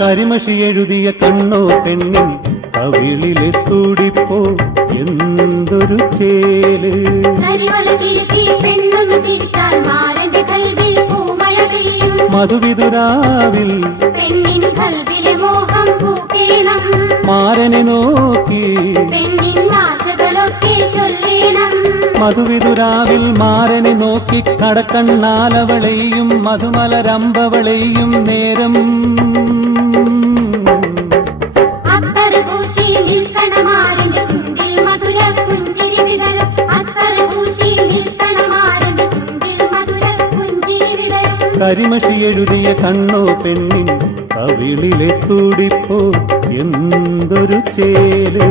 കരിമഷി എഴുതിയ കണ്ണോ പെണ്ണിൻ കവിളിലെ തുടിപ്പോ എന്തൊരു ചേല്. മധുവിതുരാവിൽ മാരനെ നോക്കി മധുവിതുരാവിൽ മാരനെ നോക്കി കടക്കണ്ണാലവളെയും മധുമലരമ്പവളെയും നേരം കരിമഷി എഴുതിയ കണ്ണോ പെണ്ണിൻ കവിളിലെ തുടിപ്പോ എന്തൊരു ചേല്.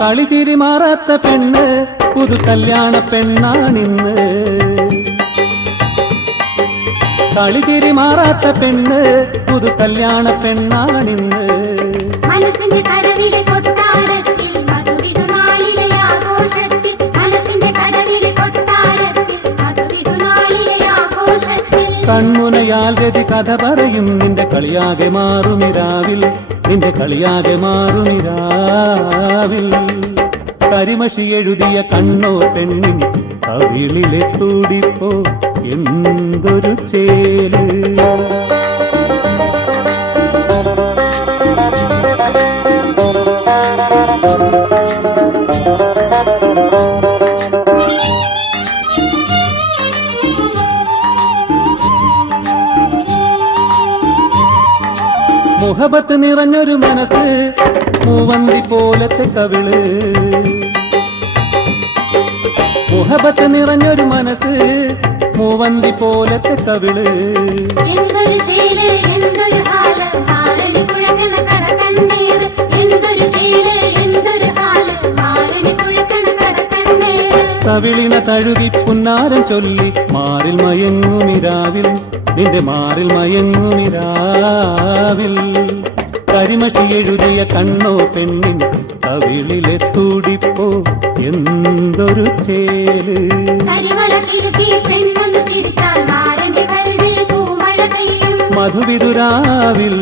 കളിച്ചിരി മാറാത്ത പെണ്ണ് പുതു കല്യാണ പെണ്ണാണിന്ന്. കളിച്ചിരി മാറാത്ത പെണ്ണ് പുതു കല്യാണ പെണ്ണാണിന്ന്. മനസ്സിന്റെ കടവിലെ കൊട്ടാരത്തിൽ മധുവിധുനാളിലെ ആഘോഷത്തിൽ മനസ്സിന്റെ കടവിലെ കൊട്ടാരത്തിൽ മധുവിധുനാളിലെ ആഘോഷത്തിൽ കൺമുനയാൽ രതി കഥ പറയും നിന്റെ കളിയാകെ മാറുമിരാവിൽ നിന്റെ കളിയാകെ മാറുമിരാവിൽ. കരിമഷി എഴുതിയ കണ്ണോ പെണ്ണിൻ കവിളിലെ തുടിപ്പോ എന്തൊരു ചേല്. മുഹബത്ത് നിറഞ്ഞൊരു മനസ്സ് മൂവന്തി പോലത്തെ കവിള്. മുഹബത്ത് നിറഞ്ഞൊരു മനസ്സ് മൂവന്തി പോലത്തെ കവിള്. കവിളിന തഴുകി പുന്നാരം ചൊല്ലി മാറിൽ മയങ്ങുമിരാവിൽ നിന്റെ മാറിൽ മയങ്ങുമിരാവിൽ. കരിമഷി എഴുതിയ കണ്ണോ പെണ്ണിൻ കവിളിലെ തുടിപ്പോ എന്തൊരു ചേല്. മധുവിതുരാവിൽ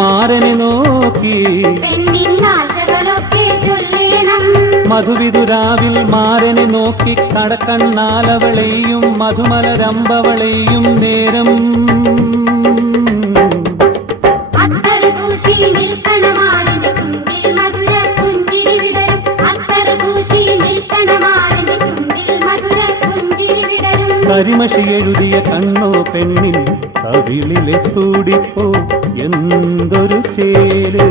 മാരനെ നോക്കി മധുവിതുരാവിൽ മാരനെ നോക്കി കടക്കണ്ണാലവളെയും മധുമലരമ്പവളെയും നേരം കരിമഷി എഴുതിയ കണ്ണോ പെണ്ണിൻ കവിളിലെ തുടിപ്പോ എന്തൊരു ചേല്.